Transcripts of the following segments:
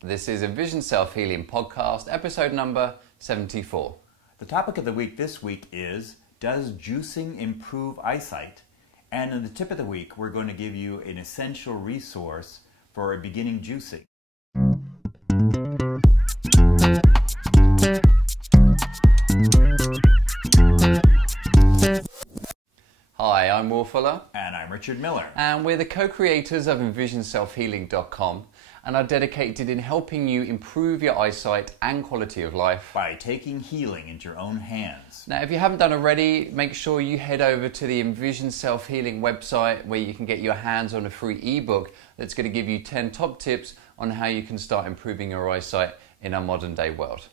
This is Envision Self-Healing Podcast, episode number 74. The topic of the week this week is, does juicing improve eyesight? And in the tip of the week, we're going to give you an essential resource for beginning juicing. Hi, I'm Will Fuller. And I'm Richard Miller. And we're the co-creators of EnvisionSelfHealing.com and are dedicated in helping you improve your eyesight and quality of life by taking healing into your own hands. Now, if you haven't done already, make sure you head over to the Envision Self-Healing website where you can get your hands on a free ebook that's going to give you 10 top tips on how you can start improving your eyesight in our modern day world.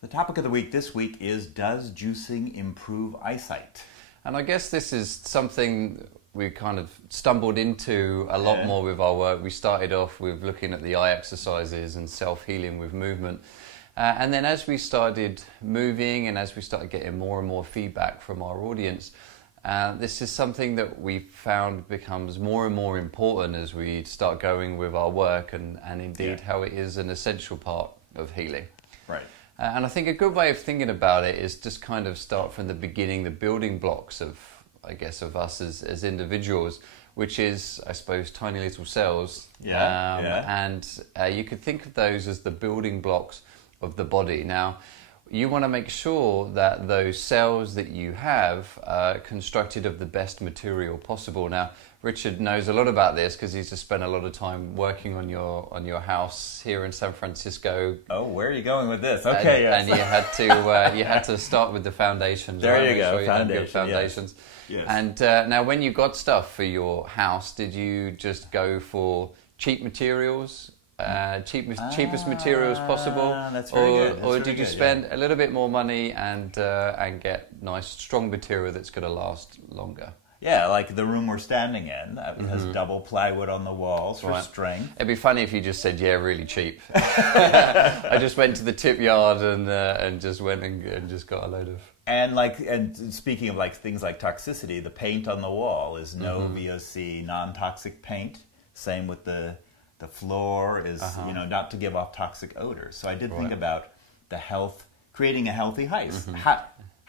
The topic of the week this week is, does juicing improve eyesight? And I guess this is something we kind of stumbled into a lot more with our work. We started off with looking at the eye exercises and self-healing with movement. And then as we started moving and as we started getting more and more feedback from our audience, this is something that we found becomes more and more important as we start going with our work and indeed how it is an essential part of healing. Right. And I think a good way of thinking about it is just kind of start from the beginning, the building blocks of, I guess, of us as individuals, which is, I suppose, tiny little cells. And you could think of those as the building blocks of the body. Now, you want to make sure that those cells that you have are constructed of the best material possible. Now, Richard knows a lot about this because he's just spent a lot of time working on your house here in San Francisco. Oh, where are you going with this? Okay, and you had to start with the foundations. There right? you go, sure you had good foundations. Yes. And now, when you got stuff for your house, did you just go for cheap materials? Cheapest materials possible, that's very good. Or did you spend a little bit more money and get nice strong material that's going to last longer? Yeah, like the room we're standing in has double plywood on the walls for strength. It'd be funny if you just said, "Yeah, really cheap." I just went to the tip yard and just went and just got a load of. And speaking of like things like toxicity, the paint on the wall is no VOC, non-toxic paint. Same with the floor is not to give off toxic odors. So I did think about creating a healthy heist.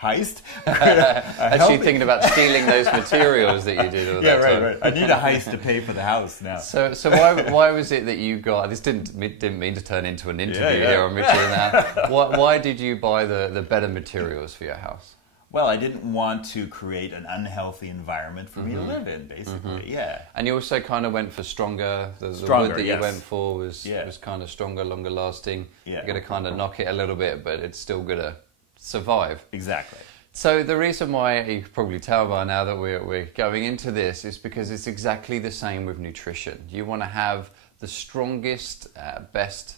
Heist? Actually thinking about stealing those materials that you did all that time. Right. I need a heist to pay for the house now. So why was it that you got, this didn't mean to turn into an interview here on Richard now. Why did you buy the better materials for your house? Well, I didn't want to create an unhealthy environment for me to live in, basically, And you also kind of went for stronger. The wood that you went for was kind of stronger, longer lasting. You're going to kind of knock it a little bit, but it's still going to survive. Exactly. So the reason why, you can probably tell by now that we're going into this, is because it's exactly the same with nutrition. You want to have the strongest, best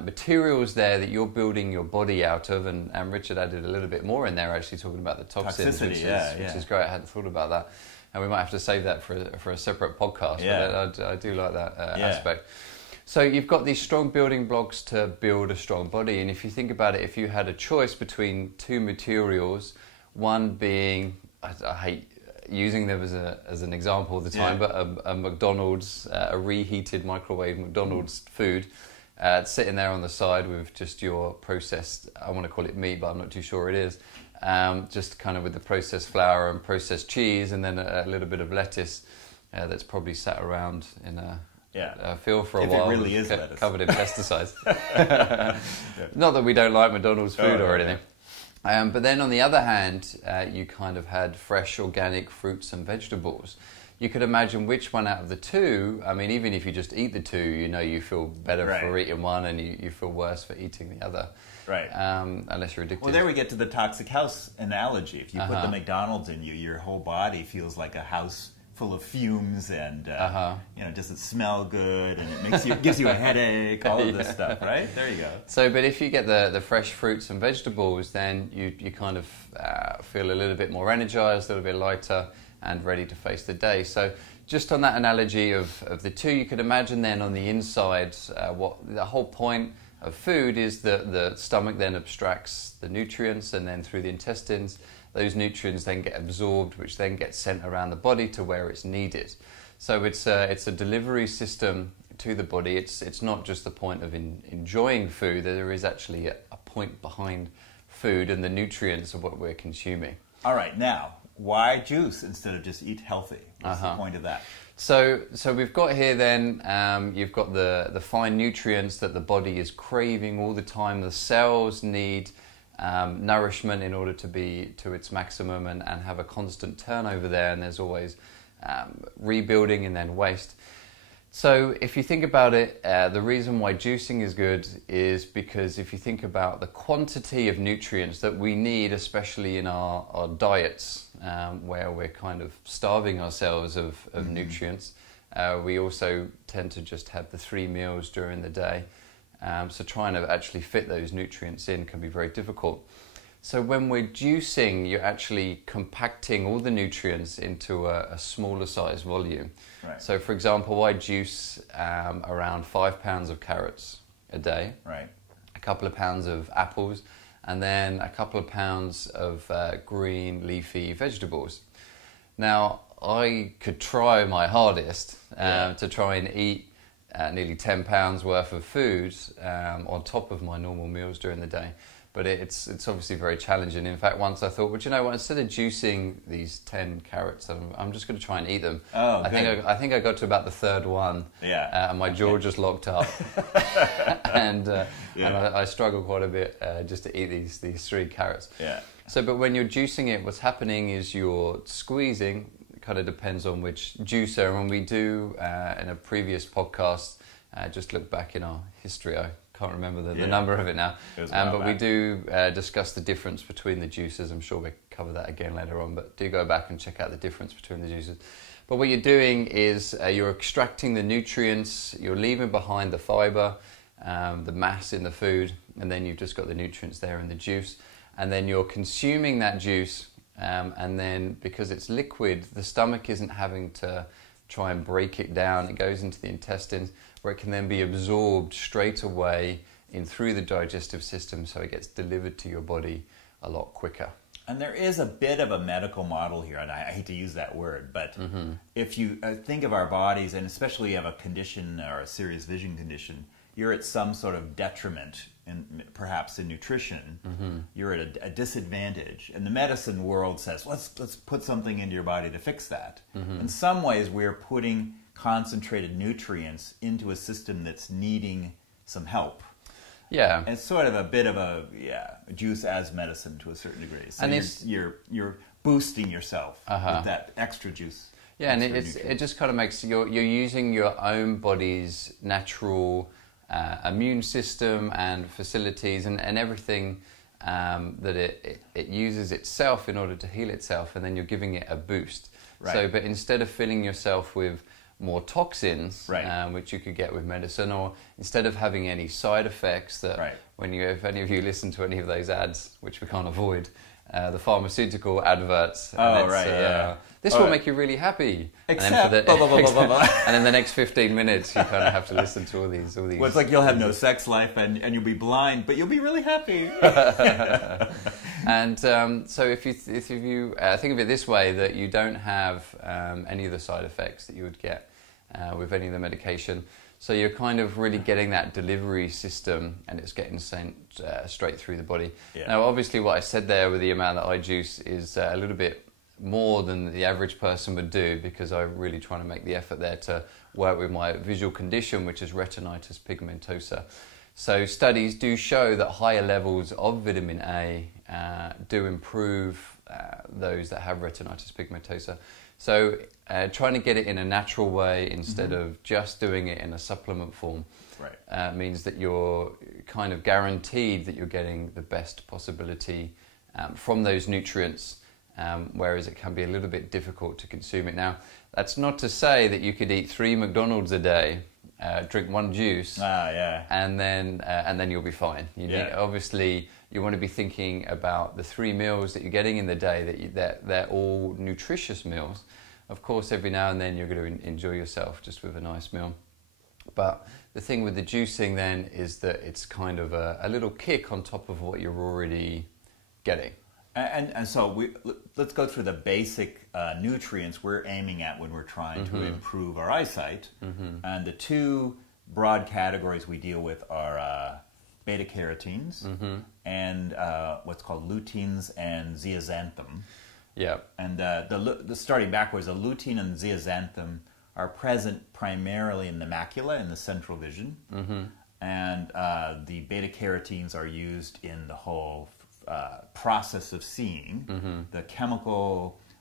materials there that you're building your body out of, and Richard added a little bit more in there, actually talking about the toxins, which is great. I hadn't thought about that, and we might have to save that for a separate podcast. But I do like that aspect. So you've got these strong building blocks to build a strong body, and if you think about it, if you had a choice between two materials, one being, I hate using them as an example all the time, but a McDonald's, a reheated microwave McDonald's food, sitting there on the side with just your processed, I want to call it meat, but I'm not too sure it is, just kind of with the processed flour and processed cheese, and then a little bit of lettuce that's probably sat around in a field for a while. It really is lettuce. Covered in pesticides. Not that we don't like McDonald's food or anything. But then on the other hand, you kind of had fresh organic fruits and vegetables. You could imagine which one out of the two, I mean, even if you just eat the two, you feel better for eating one and you feel worse for eating the other. Right. Unless you're addicted. Well, there we get to the toxic house analogy. If you put the McDonald's in you, your whole body feels like a house full of fumes and doesn't smell good, and it gives you a headache, all of this stuff, right? There you go. So, but if you get the fresh fruits and vegetables, then you kind of feel a little bit more energized, a little bit lighter, and ready to face the day. So just on that analogy of the two, you could imagine then on the inside, what the whole point of food is that the stomach then abstracts the nutrients, and then through the intestines, those nutrients then get absorbed, which then get sent around the body to where it's needed. So it's a delivery system to the body. It's not just the point of enjoying food. There is actually a point behind food and the nutrients of what we're consuming. All right, now, why juice instead of just eat healthy? What's the point of that? So we've got here then, you've got the fine nutrients that the body is craving all the time. The cells need nourishment in order to be to its maximum and have a constant turnover there, and there's always rebuilding and then waste. So if you think about it, the reason why juicing is good is because if you think about the quantity of nutrients that we need, especially in our diets, where we're kind of starving ourselves of nutrients, we also tend to just have the 3 meals during the day. So trying to actually fit those nutrients in can be very difficult. So when we're juicing, you're actually compacting all the nutrients into a smaller size volume. Right. So for example, I juice around 5 pounds of carrots a day, Right. a couple of pounds of apples, and then a couple of pounds of green leafy vegetables. Now, I could try my hardest to try and eat nearly 10 pounds worth of food on top of my normal meals during the day. But it's obviously very challenging. In fact, once I thought, well, you know what? Instead of juicing these 10 carrots, I'm just going to try and eat them. Oh, I think I got to about the third one, and my jaw just locked up, and I struggled quite a bit just to eat these 3 carrots. Yeah. So, but when you're juicing it, what's happening is you're squeezing. It kind of depends on which juicer. And when we do in a previous podcast, just look back in our history. I can't remember the number of it now, but we do discuss the difference between the juices. I'm sure we'll cover that again later on, but do go back and check out the difference between the juices. But what you're doing is you're extracting the nutrients, you're leaving behind the fibre, the mass in the food, and then you've just got the nutrients there in the juice, and then you're consuming that juice, and then because it's liquid, the stomach isn't having to try and break it down. It goes into the intestines, where it can then be absorbed straight away in through the digestive system, so it gets delivered to your body a lot quicker. And there is a bit of a medical model here, and I hate to use that word, but if you think of our bodies, and especially you have a condition or a serious vision condition, you're at some sort of detriment, perhaps in nutrition. You're at a disadvantage, and the medicine world says, let's put something into your body to fix that. In some ways, we're putting concentrated nutrients into a system that's needing some help. Yeah, it's sort of a bit of a juice as medicine to a certain degree. So and you're boosting yourself with that extra juice. Yeah, and it just kind of makes you're using your own body's natural immune system and facilities and everything that it uses itself in order to heal itself, and then you're giving it a boost. Right. So, but instead of filling yourself with more toxins, right. Which you could get with medicine, or instead of having any side effects that right. if any of you listen to any of those ads, which we can't avoid, the pharmaceutical adverts. This will make you really happy. Except, and in the next 15 minutes, you kind of have to listen to all these. Well, it's like you'll have no sex life and you'll be blind, but you'll be really happy. And so if you think of it this way, that you don't have any of the side effects that you would get with any of the medication. So you're kind of really getting that delivery system, and it's getting sent straight through the body. Yeah. Now, obviously, what I said there with the amount that I juice is a little bit more than the average person would do, because I'm really trying to make the effort there to work with my visual condition, which is retinitis pigmentosa. So studies do show that higher levels of vitamin A do improve those that have retinitis pigmentosa. So trying to get it in a natural way instead of just doing it in a supplement form means that you're kind of guaranteed that you're getting the best possibility from those nutrients, whereas it can be a little bit difficult to consume it. Now, that's not to say that you could eat 3 McDonald's a day, drink 1 juice, and then you'll be fine. Obviously, you want to be thinking about the 3 meals that you're getting in the day, that they're all nutritious meals. Of course, every now and then you're going to enjoy yourself just with a nice meal. But the thing with the juicing then is that it's kind of a little kick on top of what you're already getting. And so let's go through the basic nutrients we're aiming at when we're trying to improve our eyesight. And the 2 broad categories we deal with are beta carotenes and what's called luteins and zeaxanthin. Yeah. And the starting backwards, the lutein and zeaxanthin are present primarily in the macula, in the central vision. And the beta carotenes are used in the whole process of seeing, the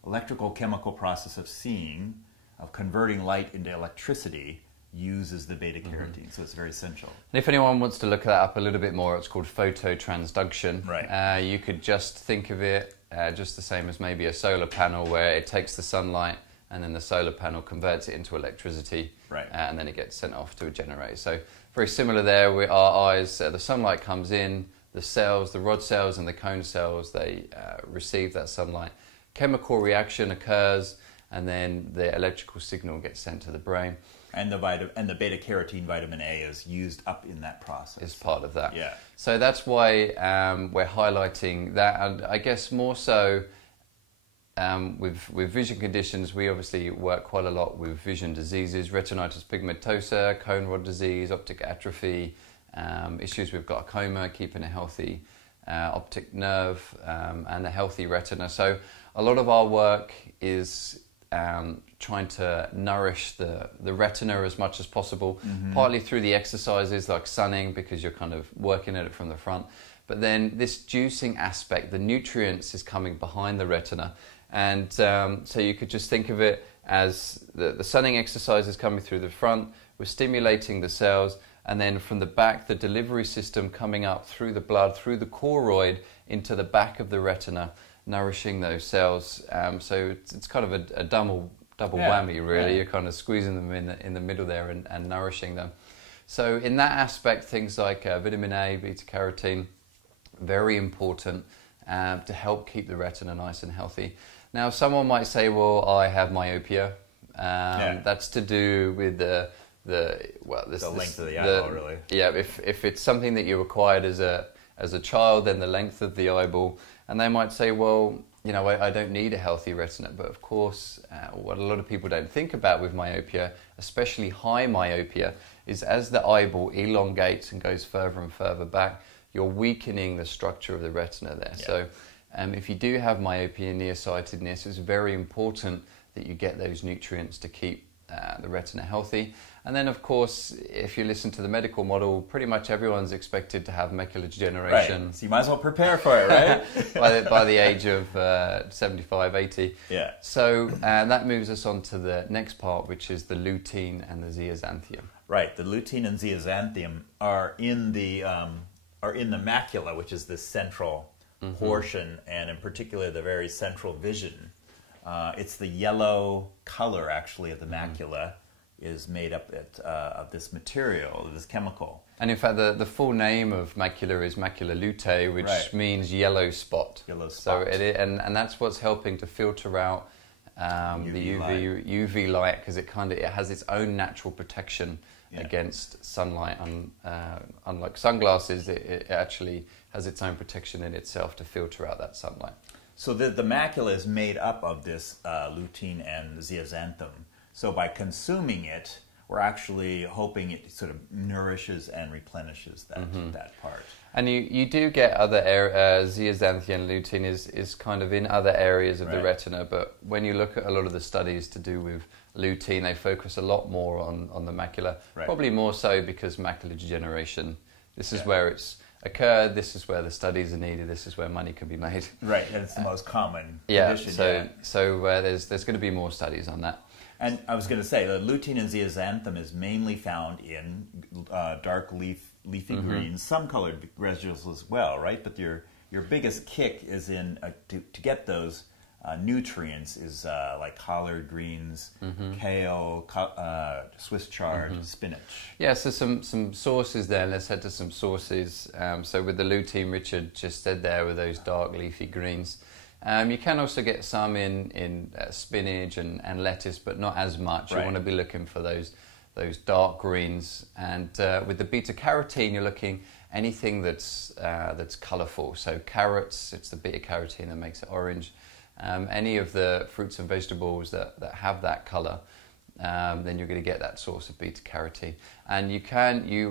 electrical chemical process of seeing, of converting light into electricity, uses the beta carotene, so it's very essential. And if anyone wants to look that up a little bit more, it's called phototransduction. Right. You could just think of it just the same as maybe a solar panel, where it takes the sunlight and then the solar panel converts it into electricity, right. And then it gets sent off to a generator. So very similar there with our eyes. The sunlight comes in, the cells, the rod cells and the cone cells, they receive that sunlight. Chemical reaction occurs, and then the electrical signal gets sent to the brain. And the beta carotene vitamin A is used up in that process. Is part of that. Yeah. So that's why we're highlighting that, and I guess more so with vision conditions. We obviously work quite a lot with vision diseases: retinitis pigmentosa, cone rod disease, optic atrophy, issues with glaucoma, keeping a healthy optic nerve and a healthy retina. So a lot of our work is trying to nourish the retina as much as possible, partly through the exercises like sunning, because you're kind of working at it from the front. But then this juicing aspect, the nutrients is coming behind the retina. And so you could just think of it as the sunning exercise is coming through the front, we're stimulating the cells, and then from the back, the delivery system coming up through the blood, through the choroid, into the back of the retina, nourishing those cells. So it's kind of a double whammy, really. Yeah. You're kind of squeezing them in the middle there and nourishing them. So in that aspect, things like vitamin A, beta carotene, very important to help keep the retina nice and healthy. Now, someone might say, well, I have myopia. That's to do with the length of the eyeball, really. Yeah, if it's something that you acquired as a child, then the length of the eyeball. And they might say, well, you know, I don't need a healthy retina. But of course, what a lot of people don't think about with myopia, especially high myopia, is as the eyeball elongates and goes further and further back, you're weakening the structure of the retina there. Yeah. So if you do have myopia and nearsightedness, it's very important that you get those nutrients to keep the retina healthy. And then, of course, if you listen to the medical model, pretty much everyone's expected to have macular degeneration. Right. So you might as well prepare for it, right? by the age of 75, 80. Yeah. So that moves us on to the next part, which is the lutein and the zeaxanthin. Right. The lutein and zeaxanthin are in the macula, which is the central portion, and in particular the very central vision. It's the yellow color, actually, of the macula is made up of this material, this chemical. And in fact, the full name of macula is macula lutea, which means yellow spot. Yellow spot. So and that's what's helping to filter out the UV light, because it has its own natural protection against sunlight. Unlike sunglasses, it actually has its own protection in itself to filter out that sunlight. So the macula is made up of this lutein and zeaxanthin. So by consuming it, we're actually hoping it sort of nourishes and replenishes that part. And you do get other zeaxanthin and lutein is kind of in other areas of the retina, but when you look at a lot of the studies to do with lutein, they focus a lot more on the macula, probably more so because macular degeneration, this is where it's occurred, this is where the studies are needed, this is where money can be made. Right, and it's the most common condition. So there's going to be more studies on that. And I was going to say, the lutein and zeaxanthin is mainly found in dark leafy greens, some colored residuals as well, right? But your biggest kick is in to get those nutrients is like collard greens, kale, Swiss chard, spinach. Yeah, so some sources there. Let's head to some sources. So with the lutein, Richard just said there, with those dark leafy greens. You can also get some in spinach and lettuce, but not as much. You want to be looking for those dark greens. And with the beta carotene, you're looking anything that's colourful. So carrots, it's the beta carotene that makes it orange. Any of the fruits and vegetables that have that colour. then you're going to get that source of beta carotene. And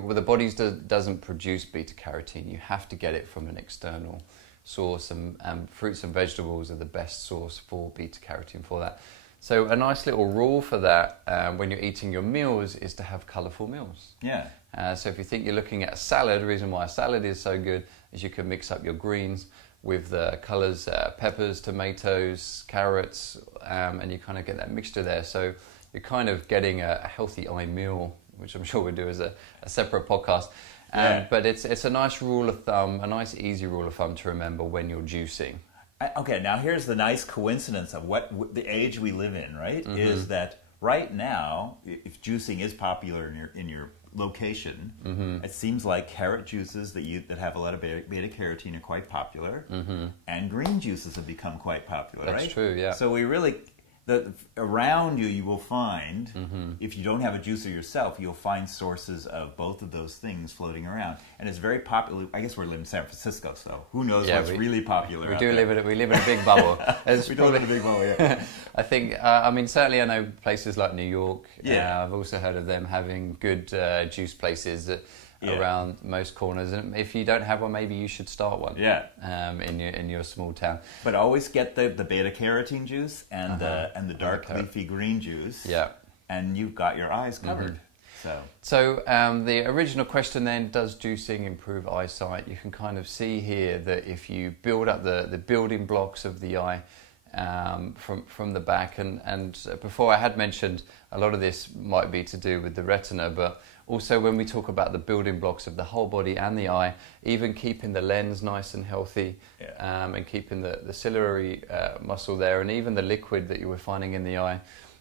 well, the body doesn't produce beta carotene. You have to get it from an external source, and fruits and vegetables are the best source for beta carotene for that. So a nice little rule for that when you're eating your meals is to have colourful meals. Yeah. So if you think you're looking at a salad, the reason why a salad is so good is you can mix up your greens with the colours, peppers, tomatoes, carrots, and you kind of get that mixture there. So you're kind of getting a healthy eye meal, which I'm sure we'll do as a separate podcast. But it's a nice rule of thumb, a nice easy rule of thumb to remember when you're juicing. Okay, now here's the nice coincidence of what the age we live in, right? Mm-hmm. Is that right now, if juicing is popular in your location, mm-hmm. it seems like carrot juices that have a lot of beta carotene are quite popular, mm-hmm. and green juices have become quite popular. That's right? True, yeah. So we really around you will find, mm-hmm. if you don't have a juicer yourself, you'll find sources of both of those things floating around, and it's very popular. I guess we're living in San Francisco, so who knows what's really popular. We live in a big bubble. We do live in a big bubble. Yeah. I think. I mean, certainly, I know places like New York. Yeah. I've also heard of them having good juice places around most corners, and if you don't have one, maybe you should start one. Yeah. In your small town. But always get the beta carotene juice and the dark leafy green juice. Yeah. And you've got your eyes covered. Mm-hmm. So the original question then: does juicing improve eyesight? You can kind of see here that if you build up the building blocks of the eye from the back, and before I had mentioned a lot of this might be to do with the retina, but also when we talk about the building blocks of the whole body and the eye, even keeping the lens nice and healthy, and keeping the ciliary muscle there, and even the liquid that you were finding in the eye,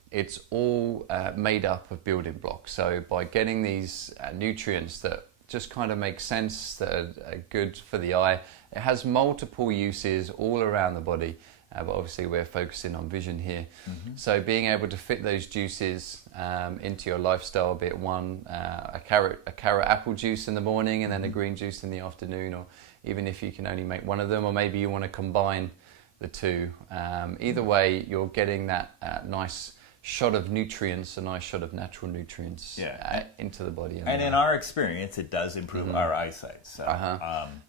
it's all made up of building blocks. So by getting these nutrients that just kind of make sense, that are good for the eye, it has multiple uses all around the body. But obviously we're focusing on vision here. Mm-hmm. So being able to fit those juices into your lifestyle, be it a carrot apple juice in the morning and then a green juice in the afternoon, or even if you can only make one of them, or maybe you want to combine the two. Either way, you're getting that nice shot of nutrients, a nice shot of natural nutrients into the body. And in our experience, it does improve mm-hmm. our eyesight. So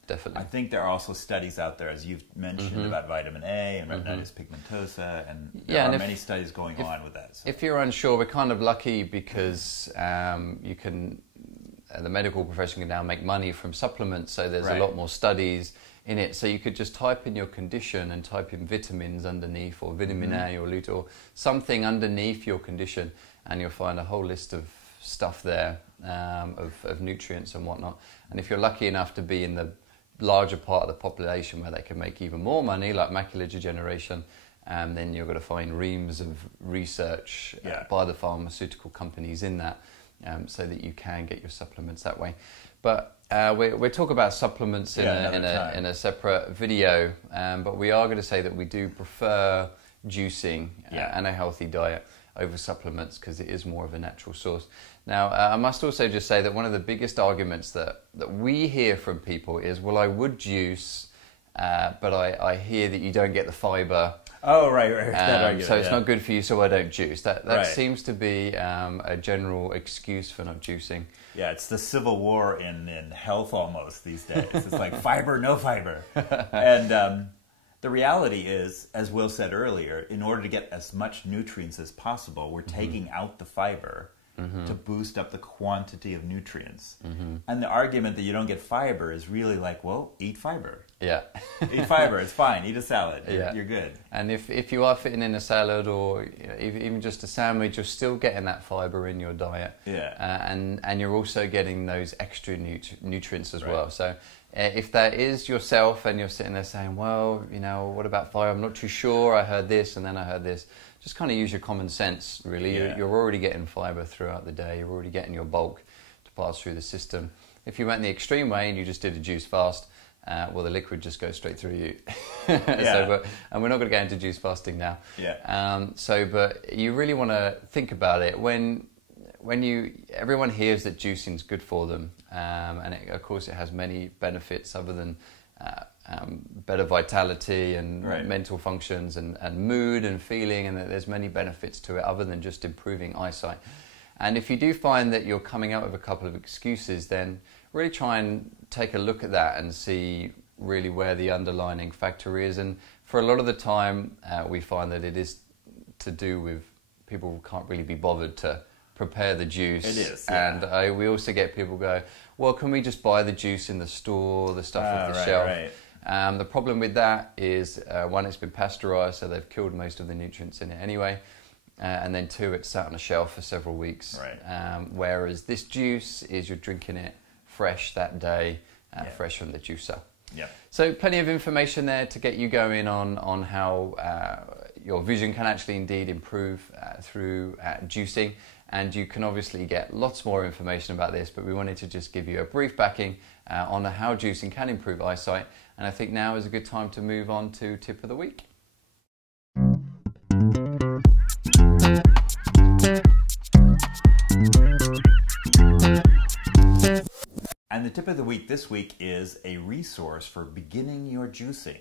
definitely. I think there are also studies out there, as you've mentioned, mm-hmm. about vitamin A and retinitis mm-hmm. pigmentosa, and there are many studies going on with that. So. If you're unsure, we're kind of lucky because you can, the medical profession can now make money from supplements, so there's a lot more studies in it. So you could just type in your condition and type in vitamins underneath, or vitamin mm-hmm. A or lutein, or something underneath your condition, and you'll find a whole list of stuff there of nutrients and whatnot. And if you're lucky enough to be in the larger part of the population where they can make even more money, like macular degeneration, then you're going to find reams of research by the pharmaceutical companies in that, so that you can get your supplements that way. But we'll talk about supplements in a separate video, but we are going to say that we do prefer juicing and a healthy diet over supplements because it is more of a natural source. Now, I must also just say that one of the biggest arguments that we hear from people is, well, I would juice, but I hear that you don't get the fibre. Oh, right. So it's not good for you, so I don't juice. That seems to be a general excuse for not juicing. Yeah, it's the civil war in health almost these days. It's like fiber, no fiber. And the reality is, as Will said earlier, in order to get as much nutrients as possible, we're mm-hmm. taking out the fiber mm-hmm. to boost up the quantity of nutrients. Mm-hmm. And the argument that you don't get fiber is really like, well, eat fiber. Yeah. Eat fiber, it's fine. Eat a salad. You're good. And if you are fitting in a salad or even just a sandwich, you're still getting that fiber in your diet. Yeah. And you're also getting those extra nutrients as well. So if that is yourself and you're sitting there saying, well, what about fiber? I'm not too sure. I heard this and then I heard this. Just kind of use your common sense, really. Yeah. You're already getting fiber throughout the day. You're already getting your bulk to pass through the system. If you went the extreme way and you just did a juice fast, well, the liquid just goes straight through you. And we're not going to go into juice fasting now. Yeah. But you really want to think about it when everyone hears that juicing is good for them, and of course it has many benefits other than better vitality and mental functions and mood and feeling, and that there's many benefits to it other than just improving eyesight. And if you do find that you're coming up with a couple of excuses, then really try and take a look at that and see really where the underlying factor is. And for a lot of the time, we find that it is to do with people can't really be bothered to prepare the juice. It is, yeah. And we also get people go, well, can we just buy the juice in the store, the stuff off the shelf? Right. The problem with that is, one, it's been pasteurized, so they've killed most of the nutrients in it anyway. And then two, it's sat on a shelf for several weeks. Right. Whereas this juice is you're drinking it fresh that day, fresh from the juicer. Yeah. So plenty of information there to get you going on how your vision can actually indeed improve through juicing. And you can obviously get lots more information about this, but we wanted to just give you a brief backing on how juicing can improve eyesight. And I think now is a good time to move on to tip of the week. And the tip of the week this week is a resource for beginning your juicing.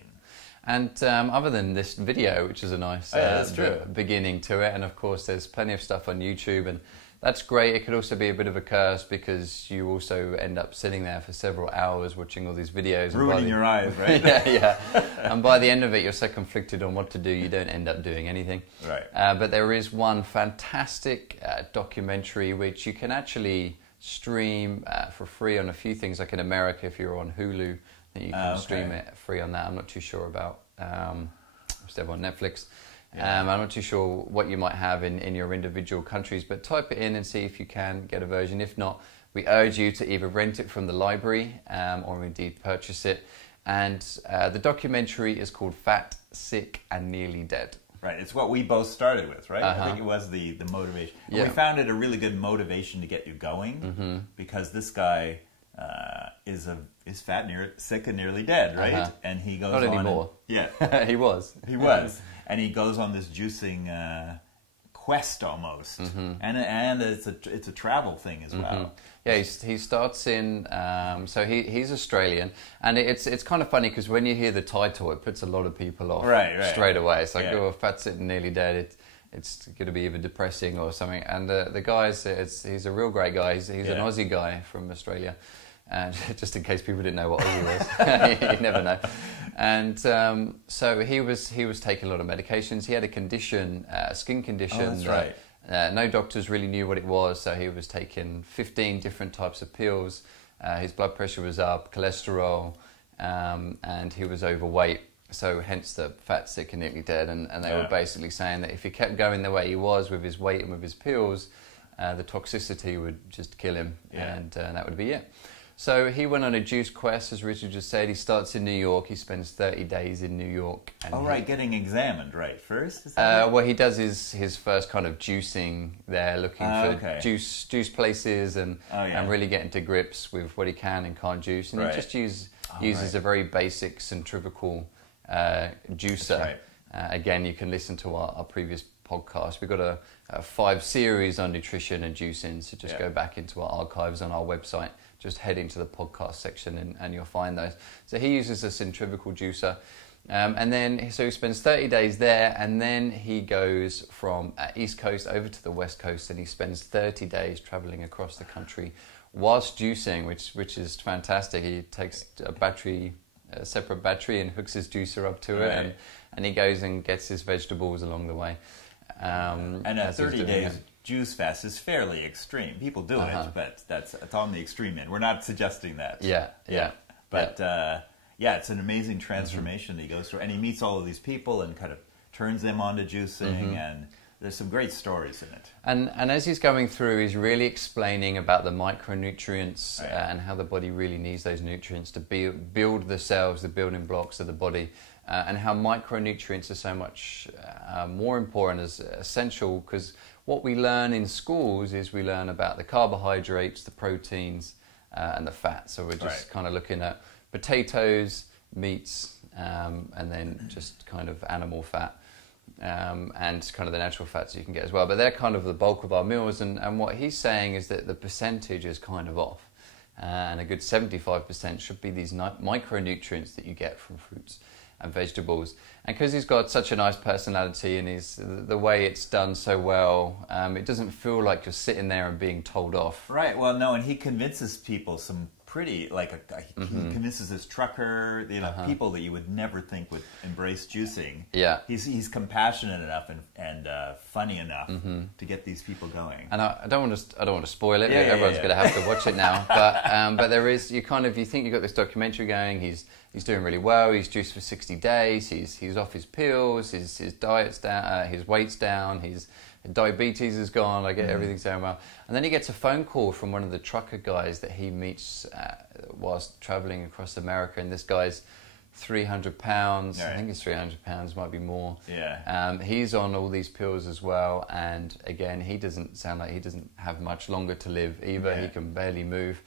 And other than this video, which is a nice beginning to it, and of course there's plenty of stuff on YouTube, and that's great. It could also be a bit of a curse because you also end up sitting there for several hours watching all these videos. Ruining your eyes, right? yeah. And by the end of it, you're so conflicted on what to do, you don't end up doing anything. Right. But there is one fantastic documentary which you can actually stream for free on a few things, like in America, if you're on Hulu, that you can stream it free on that. I'm not too sure about still on Netflix. I'm not too sure what you might have in your individual countries, but type it in and see if you can get a version. If not, we urge you to either rent it from the library or indeed purchase it. And the documentary is called Fat, Sick and Nearly Dead. Right, it's what we both started with, right? I think it was the motivation. Yeah. We found it a really good motivation to get you going because this guy is fat, sick, and nearly dead, right? And he goes Not on. Anymore. Yeah, he was, and he goes on this juicing quest almost, and it's a travel thing as well. Yeah, he starts in. So he's Australian, and it's kind of funny because when you hear the title, it puts a lot of people off straight away. It's like, oh, fat, sick, and nearly dead. It's going to be either depressing or something. And the guy's he's a real great guy. He's an Aussie guy from Australia. And just in case people didn't know what Aussie was, you never know. And so he was taking a lot of medications. He had a condition, a skin condition. Oh, that's right. No doctors really knew what it was, so he was taking 15 different types of pills. His blood pressure was up, cholesterol, and he was overweight. So hence the fat, sick and nearly dead. And they were basically saying that if he kept going the way he was with his weight and with his pills, the toxicity would just kill him, and that would be it. So he went on a juice quest, as Richard just said. He starts in New York. He spends 30 days in New York. And getting examined, first? Is that well, he does his first kind of juicing there, looking for juice places and really getting to grips with what he can and can't juice. And he just uses a very basic centrifugal juicer. Again, you can listen to our previous podcast. We've got a 5 series on nutrition and juicing, so just go back into our archives on our website. Just head into the podcast section and you'll find those. So he uses a centrifugal juicer. And then, so he spends 30 days there, and then he goes from East Coast over to the West Coast, and he spends 30 days traveling across the country whilst juicing, which is fantastic. He takes a separate battery and hooks his juicer up to it, and he goes and gets his vegetables along the way. And a 30 days juice fast is fairly extreme. People do it, but it's on the extreme end. We're not suggesting that. But it's an amazing transformation that he goes through, and he meets all of these people and kind of turns them on to juicing, and there's some great stories in it. And as he's going through, he's really explaining about the micronutrients and how the body really needs those nutrients to build the cells, the building blocks of the body. And how micronutrients are so much more important, as essential, because what we learn in schools is we learn about the carbohydrates, the proteins, and the fat. So we're just kind of looking at potatoes, meats, and then just kind of animal fat, and kind of the natural fats you can get as well. But they're kind of the bulk of our meals. And what he's saying is that the percentage is kind of off. and a good 75% should be these micronutrients that you get from fruits and vegetables. And because he's got such a nice personality and the way it's done so well, it doesn't feel like you're sitting there and being told off. Right, well, no, and he convinces people some pretty, he convinces this trucker, people that you would never think would embrace juicing. Yeah. He's compassionate enough and funny enough to get these people going. And I don't want to spoil it. Everyone's going to have to watch it now. But there is, you think you've got this documentary going. He's doing really well. He's juiced for 60 days. He's off his pills. His diet's down. His weight's down. His diabetes is gone. Everything's going well. And then he gets a phone call from one of the trucker guys that he meets whilst traveling across America. And this guy's 300 pounds. Right. I think it's 300 pounds, might be more. Yeah. He's on all these pills as well. And again, he doesn't sound like he doesn't have much longer to live either. Yeah. He can barely move.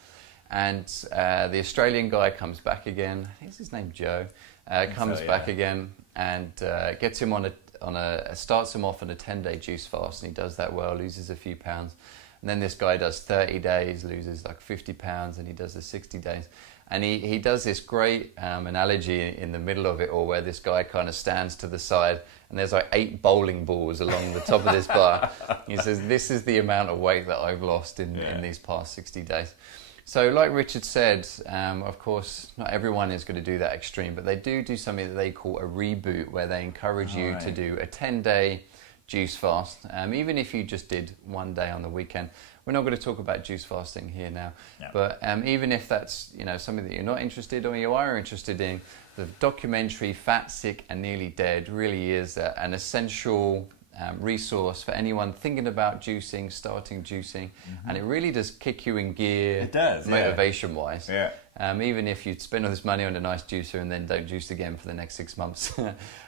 And the Australian guy comes back again. I think it's his name Joe. Comes back again and gets him starts him off on a 10-day juice fast, and he does that well, loses a few pounds. And then this guy does 30 days, loses like 50 pounds, and he does the 60 days. And he does this great analogy in the middle of it all, where this guy kind of stands to the side, and there's like 8 bowling balls along the top of this bar. He says, "This is the amount of weight that I've lost in these past 60 days." So like Richard said, of course, not everyone is going to do that extreme, but they do something that they call a reboot, where they encourage you to do a 10-day juice fast, even if you just did one day on the weekend. We're not going to talk about juice fasting here now, but even if that's something that you're not interested or you are interested in, the documentary Fat, Sick and Nearly Dead really is an essential resource for anyone thinking about juicing, starting juicing, and it really does kick you in gear. It does, motivation-wise. Yeah. Even if you spend all this money on a nice juicer and then don't juice again for the next 6 months,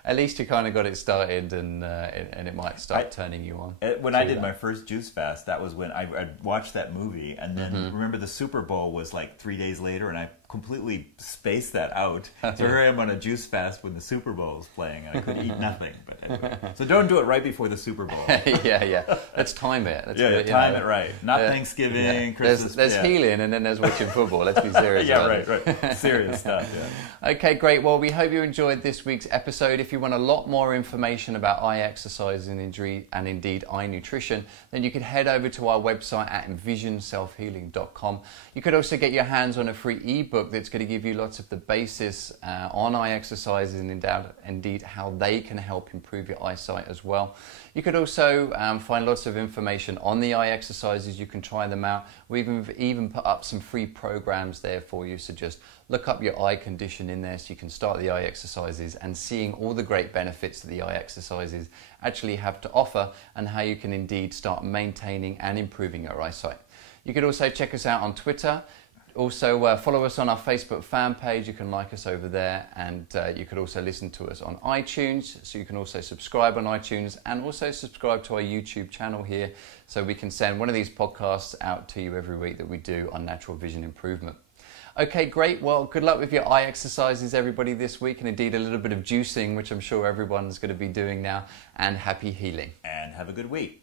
at least you kind of got it started, and it might start turning you on. When I did my first juice fast, that was when I watched that movie, and then remember the Super Bowl was like 3 days later, and I completely spaced that out. So here I am on a juice fast when the Super Bowl was playing, and I could eat nothing. But anyway. So don't do it right before the Super Bowl. Let's time it. Time it right. Not Thanksgiving, Christmas. There's healing, and then there's watching football. Let's be serious. Right. Serious stuff. Yeah. Okay, great. Well, we hope you enjoyed this week's episode. If you want a lot more information about eye exercise and indeed eye nutrition, then you can head over to our website at envisionselfhealing.com. You could also get your hands on a free ebook that's going to give you lots of the basis on eye exercises and indeed how they can help improve your eyesight as well. You could also find lots of information on the eye exercises. You can try them out. We've even put up some free programs there for you. So just look up your eye condition in there so you can start the eye exercises and seeing all the great benefits that the eye exercises actually have to offer, and how you can indeed start maintaining and improving your eyesight. You could also check us out on Twitter. Also, follow us on our Facebook fan page. You can like us over there, and you could also listen to us on iTunes. So you can also subscribe on iTunes, and also subscribe to our YouTube channel here, so we can send one of these podcasts out to you every week that we do on natural vision improvement. Okay, great. Well, good luck with your eye exercises, everybody, this week, and indeed a little bit of juicing, which I'm sure everyone's going to be doing now, and happy healing. And have a good week.